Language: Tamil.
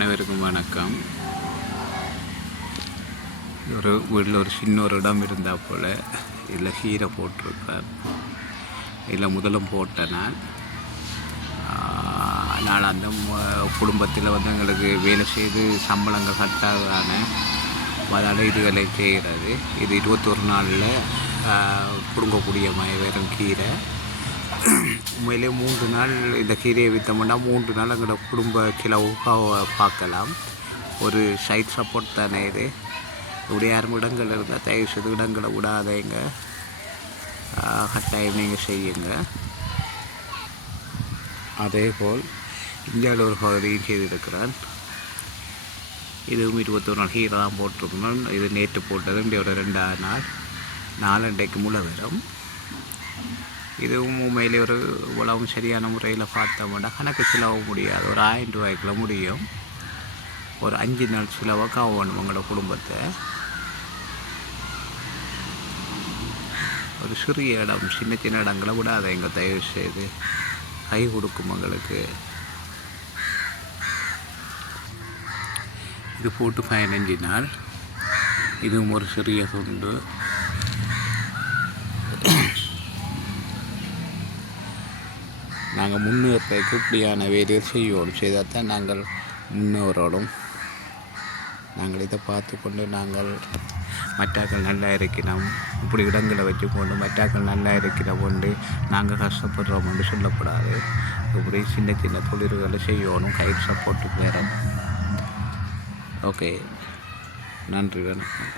அனைவருக்கும் வணக்கம். ஒரு வீட்டில் ஒரு சின்ன ஒரு இடம் இருந்தால் போல் இதில் கீரை போட்டிருக்கிறேன். இதில் முதலும் போட்ட நான் அந்த குடும்பத்தில் எங்களுக்கு வேலை செய்து சம்பளங்கள் கட்டாதான அதனால் இதுகளை செய்கிறது. இது 21 நாளில் கொடுக்கக்கூடிய வெறும் கீரை. உண்மையிலே 3 நாள் இந்த கீரையை விற்றோம்னா 3 நாள் எங்களோட குடும்ப செலவுக்காக பார்க்கலாம். ஒரு சைட் சப்போர்ட் தானே இது. இப்படி யாரும் இடங்கள் இருந்தால் தயவு செய்து இடங்களை விடாதீங்க, கட்டாயம் நீங்கள் செய்யுங்க. அதேபோல் இந்தியாவில் ஒரு பகுதியும் செய்திருக்கிறேன். இதுவும் 21 நாள் கீரை தான் போட்டிருக்கணும். இது நேற்று போட்டது ஒரு 2ஆவது நாள், 4 முளை வரும். இதுவும் உண்மையிலே ஒரு உழவும் சரியான முறையில் பார்த்தோம்னா கணக்கு செலவு முடியாது. ஒரு 1000 ரூபாய்க்குள்ள முடியும். ஒரு 5 நாள் செலவாக ஆகணும் உங்களோட குடும்பத்தை. ஒரு சிறிய இடம், சின்ன சின்ன இடங்களை விடாத எங்கள் தயவு செய்து கை கொடுக்கும் எங்களுக்கு. இது போட்டு 15 நாள். இதுவும் ஒரு சிறிய துண்டு. நாங்கள் முன்னேறதுக்கு இப்படியான வேலையை செய்தால் தான் நாங்கள் முன்னேறோடும். நாங்கள் இதை பார்த்து கொண்டு நாங்கள் மற்றாக்கள் நல்லா இருக்கிறோம், இப்படி இடங்களை வச்சு கொண்டு மற்றாக்கள் நல்லா இருக்கிறோம் கொண்டு நாங்கள் கஷ்டப்படுறோம் என்று சொல்லப்படாது. இப்படி சின்ன சின்ன தொழில்களை செய்யணும், கயிறு சப்போர்ட்டுக்கு வேறு. ஓகே, நன்றி, வணக்கம்.